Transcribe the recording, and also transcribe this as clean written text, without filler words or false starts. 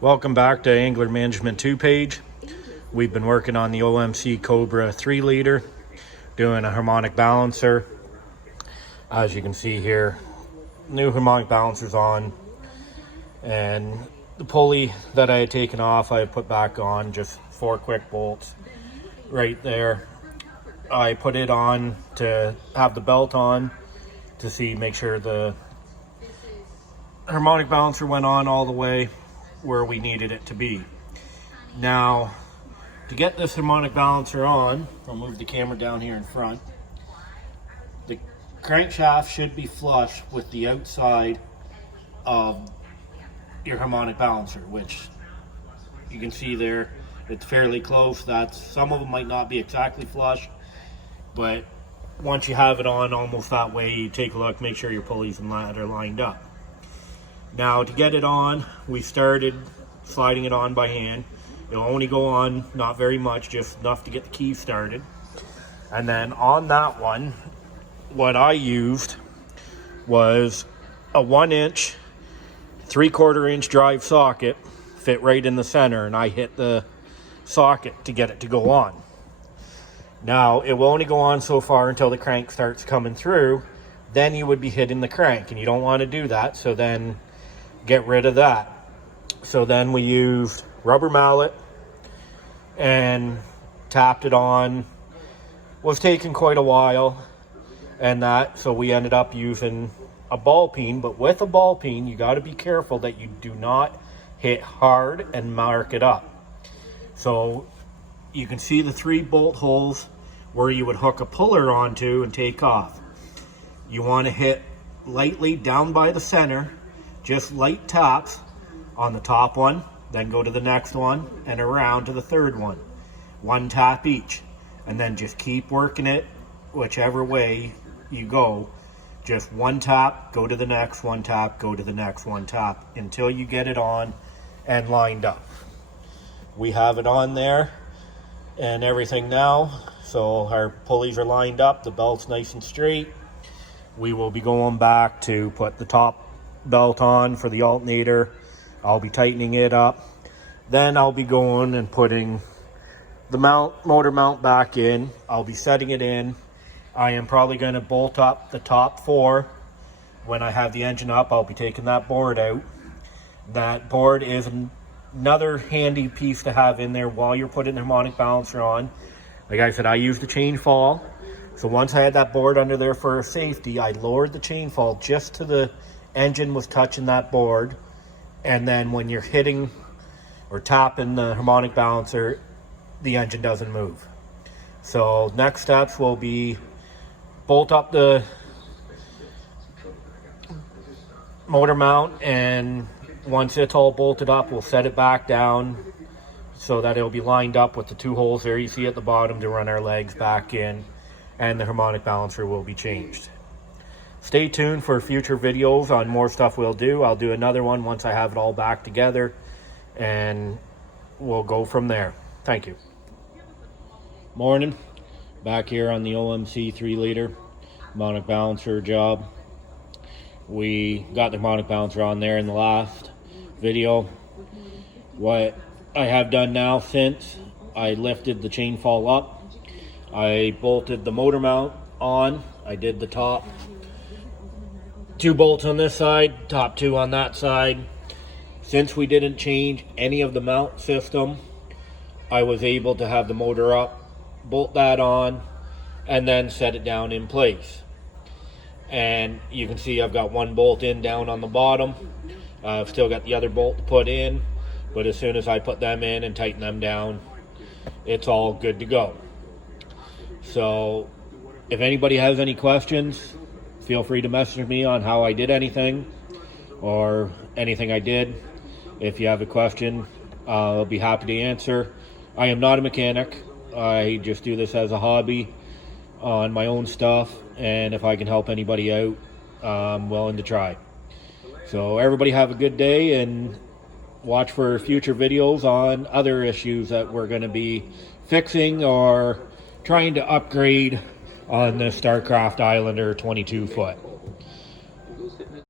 Welcome back to Angler Management 2 page. We've been working on the OMC Cobra 3 liter, doing a harmonic balancer. As you can see here, new harmonic balancer's on, and the pulley that I had taken off I had put back on, just 4 quick bolts right there. I put it on to have the belt on to make sure the harmonic balancer went on all the way where we needed it to be. Now, to get this harmonic balancer on, I'll move the camera down here in front. The crankshaft should be flush with the outside of your harmonic balancer, which you can see there, it's fairly close. Some of them might not be exactly flush, but once you have it on almost that way, you take a look, make sure your pulleys and ladder are lined up. Now, to get it on, we started sliding it on by hand. It'll only go on not very much, just enough to get the key started. And then on that one, what I used was a 1-inch, 3/4 inch drive socket, fit right in the center, and I hit the socket to get it to go on. Now, it will only go on so far until the crank starts coming through. Then you would be hitting the crank, and you don't want to do that, so then get rid of that. So then we used rubber mallet and tapped it on. Was taking quite a while, and so we ended up using a ball peen. But with a ball peen, you got to be careful that you do not hit hard and mark it up. So you can see the 3 bolt holes where you would hook a puller onto and take off. You want to hit lightly down by the center, just light taps on the top one, then go to the next one and around to the third one. 1 tap each, and then just keep working it whichever way you go. Just 1 tap, go to the next, 1 tap, go to the next, 1 tap, until you get it on and lined up. We have it on there and everything now, so our pulleys are lined up, the belt's nice and straight. We will be going back to put the top belt on for the alternator. I'll be tightening it up. Then I'll be going and putting the motor mount back in. I'll be setting it in. I am probably going to bolt up the top 4. When I have the engine up, I'll be taking that board out. That board is another handy piece to have in there while you're putting the harmonic balancer on. Like I said, I use the chain fall. So once I had that board under there for safety, I lowered the chain fall just to the engine was touching that board. And then when you're hitting or tapping the harmonic balancer, the engine doesn't move. So next steps will be bolt up the motor mount, and once it's all bolted up, we'll set it back down so that it'll be lined up with the 2 holes there you see at the bottom to run our legs back in, and the harmonic balancer will be changed. Stay tuned for future videos on more stuff we'll do. I'll do another one once I have it all back together, and we'll go from there. Thank you. Morning. Back here on the OMC 3 liter harmonic balancer job. We got the harmonic balancer on there in the last video. What I have done now, since I lifted the chain fall up, I bolted the motor mount on. I did the top 2 bolts on this side, top 2 on that side. Since we didn't change any of the mount system, I was able to have the motor up, bolt that on, and then set it down in place. And you can see I've got 1 bolt in down on the bottom. I've still got the other bolt to put in, but as soon as I put them in and tighten them down, it's all good to go. So if anybody has any questions, feel free to message me on how I did anything or anything I did. If you have a question, I'll be happy to answer. I am not a mechanic. I just do this as a hobby on my own stuff, and if I can help anybody out, I'm willing to try. So everybody have a good day, and watch for future videos on other issues that we're going to be fixing or trying to upgrade on the StarCraft Islander 22 foot.